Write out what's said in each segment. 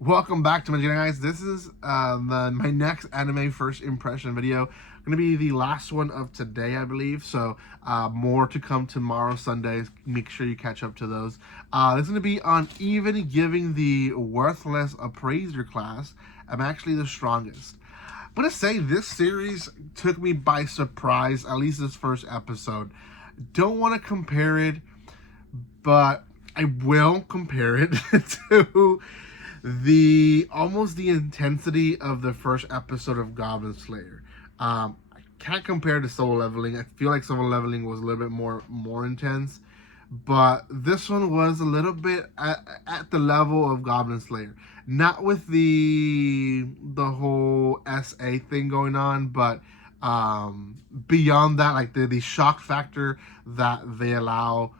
Welcome back to my channel, guys. This is my next anime first impression video. Going to be the last one of today, I believe. So more to come tomorrow, Sunday. Make sure you catch up to those. This is going to be on even giving the worthless appraiser class. I'm actually the strongest. I'm going to say this series took me by surprise, at least this first episode. Don't want to compare it, but I will compare it to almost the intensity of the first episode of Goblin Slayer. I can't compare to Solo Leveling. I feel like Solo Leveling was a little bit more intense, but this one was a little bit at the level of Goblin Slayer. Not with the whole SA thing going on, but beyond that, like the shock factor that they allow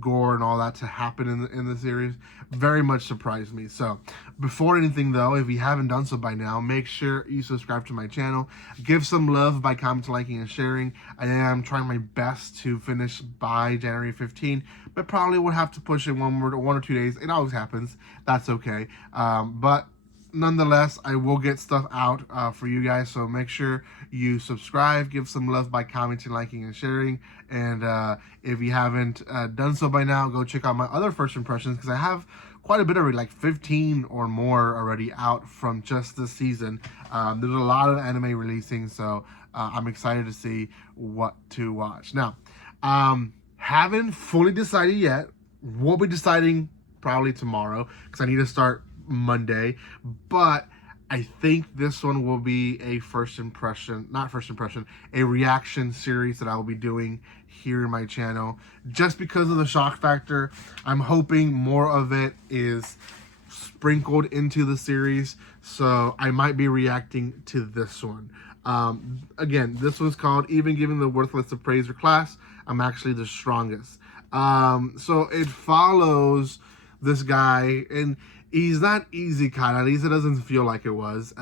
gore and all that to happen in the series very much surprised me. So before anything though, if you haven't done so by now, make sure you subscribe to my channel, give some love by commenting, liking, and sharing. I am trying my best to finish by January 15, but probably would have to push it one or 2 days. It always happens. That's okay. But nonetheless, I will get stuff out for you guys, so make sure you subscribe, give some love by commenting, liking, and sharing. And if you haven't done so by now, go check out my other first impressions, because I have quite a bit already, like 15 or more already out from just this season. There's a lot of anime releasing, so I'm excited to see what to watch. Now, haven't fully decided yet. We'll be deciding probably tomorrow, because I need to start Monday, but I think this one will be a a reaction series that I will be doing here in my channel, just because of the shock factor. I'm hoping more of it is sprinkled into the series, so I might be reacting to this one. Again, this one's called Even Giving the Worthless Appraiser Class. I'm actually the strongest. So it follows this guy, and he's not easy, kind of. At least it doesn't feel like it was.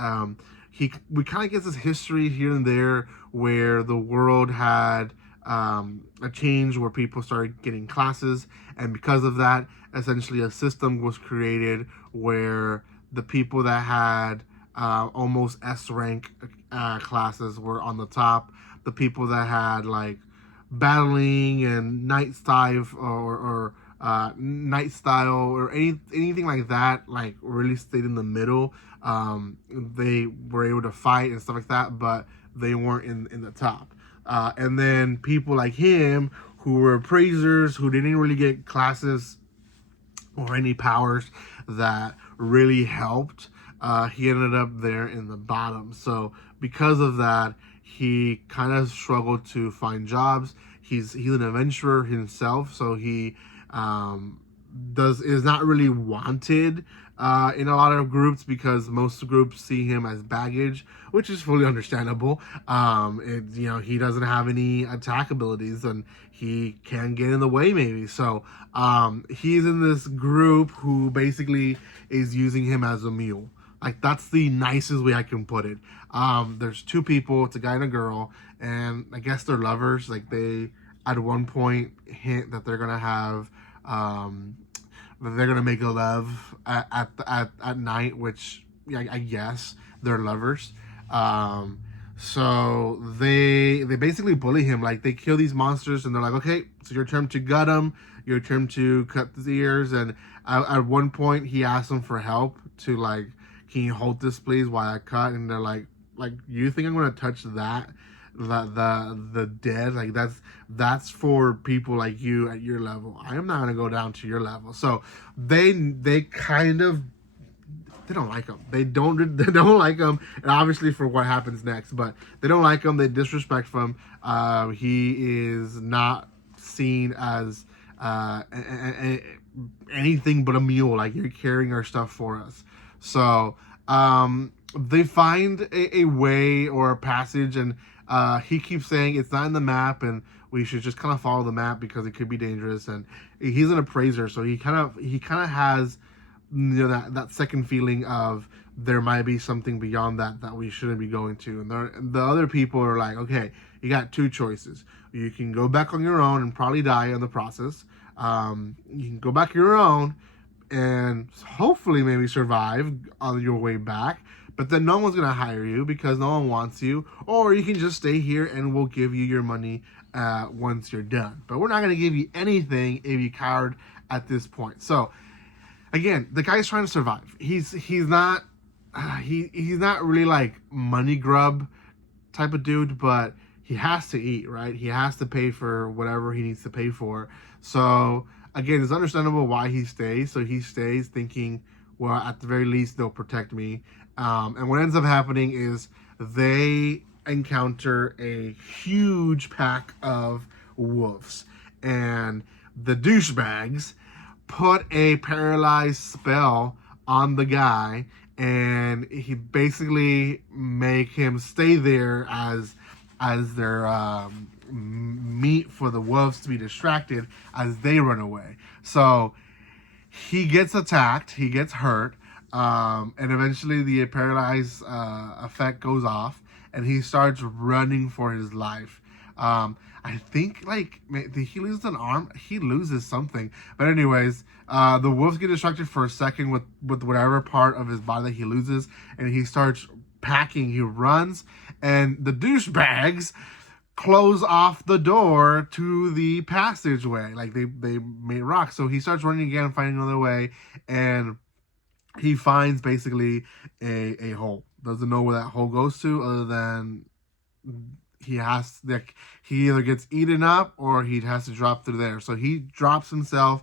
We kind of get this history here and there where the world had a change where people started getting classes, and because of that, essentially a system was created where the people that had almost S rank classes were on the top. The people that had like battling and night style or night style or anything like that, like really stayed in the middle. They were able to fight and stuff like that, but they weren't in the top. And then people like him, who were appraisers, who didn't really get classes or any powers that really helped, he ended up there in the bottom. So because of that, he kind of struggled to find jobs. He's an adventurer himself, so he is not really wanted in a lot of groups, because most groups see him as baggage, which is fully understandable. He doesn't have any attack abilities, and he can get in the way maybe. So he's in this group who basically is using him as a mule. Like, that's the nicest way I can put it. There's two people, it's a guy and a girl, and I guess they're lovers. Like, they at one point hint that they're gonna have that they're gonna make a love at night, which I guess they're lovers. So they basically bully him. Like, they kill these monsters, and they're like, okay, it's your turn to gut them, your turn to cut the ears. And at one point he asks them for help to, like, can you hold this please while I cut? And they're like, you think I'm gonna touch that? The dead? Like, that's for people like you at your level. I am not gonna go down to your level. So they kind of, they don't like him. They don't like him, and obviously for what happens next. But they don't like him. They disrespect him. He is not seen as anything but a mule. Like, you're carrying our stuff for us. So they find a way or a passage, and he keeps saying it's not in the map, and we should just kind of follow the map because it could be dangerous. And he's an appraiser, so he kind of has, that second feeling of there might be something beyond that we shouldn't be going to. And the other people are like, okay, you got two choices. You can go back on your own and probably die in the process. You can go back on your own and hopefully maybe survive on your way back. But then no one's going to hire you because no one wants you. Or you can just stay here and we'll give you your money once you're done. But we're not going to give you anything if you cowered at this point. So, again, the guy's trying to survive. He's not really like money grub type of dude, but he has to eat, right? He has to pay for whatever he needs to pay for. So, again, it's understandable why he stays. So he stays thinking, well, at the very least, they'll protect me. And what ends up happening is they encounter a huge pack of wolves. And the douchebags put a paralyzed spell on the guy, and he basically make him stay there as their meat for the wolves to be distracted as they run away. So he gets attacked, he gets hurt, and eventually the paralyzed effect goes off, and he starts running for his life. I think, like, did he lose an arm? He loses something. But anyways, the wolves get distracted for a second with whatever part of his body that he loses, and he starts packing. He runs, and the douchebags close off the door to the passageway. Like, they made rocks. So he starts running again, finding another way, and he finds basically a hole. Doesn't know where that hole goes to, other than he either gets eaten up or he has to drop through there. So he drops himself,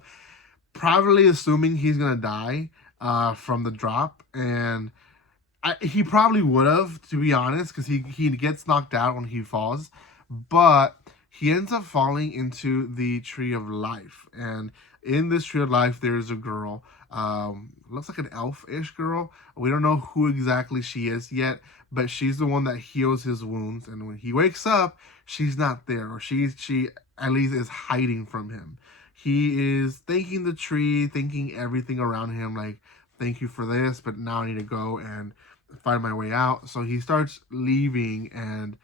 probably assuming he's gonna die from the drop, and he probably would have, to be honest, because he gets knocked out when he falls, but he ends up falling into the tree of life. And in this tree of life, there's a girl, looks like an elf-ish girl. We don't know who exactly she is yet, but she's the one that heals his wounds. And when he wakes up, she's not there, or she at least is hiding from him. He is thanking the tree, thanking everything around him, like, thank you for this, but now I need to go and find my way out. So he starts leaving, and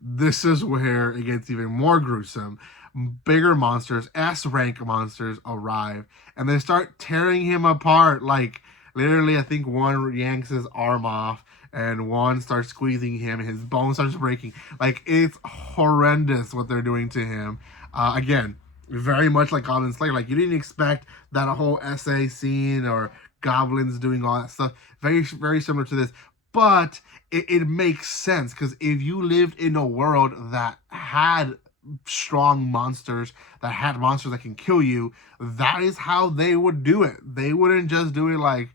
this is where it gets even more gruesome. Bigger monsters, S-rank monsters, arrive, and they start tearing him apart. Like, literally, I think one yanks his arm off, and one starts squeezing him, and his bone starts breaking. Like, it's horrendous what they're doing to him. Again, very much like Goblin Slayer. Like, you didn't expect that whole SA scene or goblins doing all that stuff. Very, very similar to this. But it makes sense, because if you lived in a world that had strong monsters, that had monsters that can kill you, that is how they would do it. They wouldn't just do it like,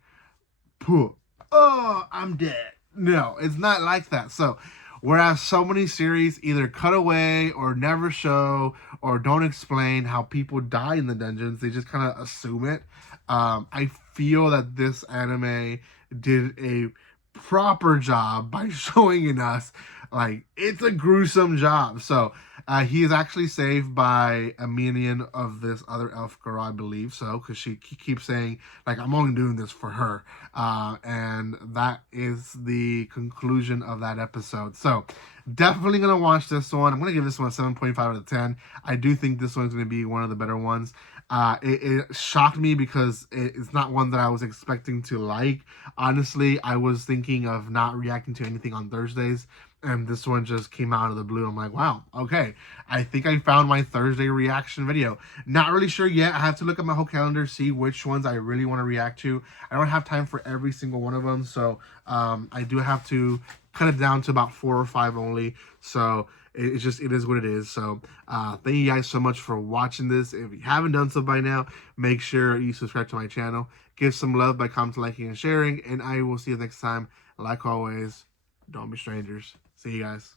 pooh, oh, I'm dead. No, it's not like that. So, whereas so many series either cut away or never show or don't explain how people die in the dungeons, they just kind of assume it. I feel that this anime did a proper job by showing us, like, it's a gruesome job. So he is actually saved by a minion of this other elf girl, I believe so, because she keeps saying, like, I'm only doing this for her. And that is the conclusion of that episode. So definitely gonna watch this one. I'm gonna give this one a 7.5 out of 10. I do think this one's gonna be one of the better ones. It shocked me because it's not one that I was expecting to like. Honestly, I was thinking of not reacting to anything on Thursdays, and this one just came out of the blue. I'm like, wow, okay, I think I found my Thursday reaction video. Not really sure yet. I have to look at my whole calendar, see which ones I really want to react to. I don't have time for every single one of them, so I do have to cut it down to about 4 or 5 only. So it is what it is. So thank you guys so much for watching this. If you haven't done so by now, make sure you subscribe to my channel. Give some love by commenting, liking, and sharing. And I will see you next time. Like always, don't be strangers. See you guys.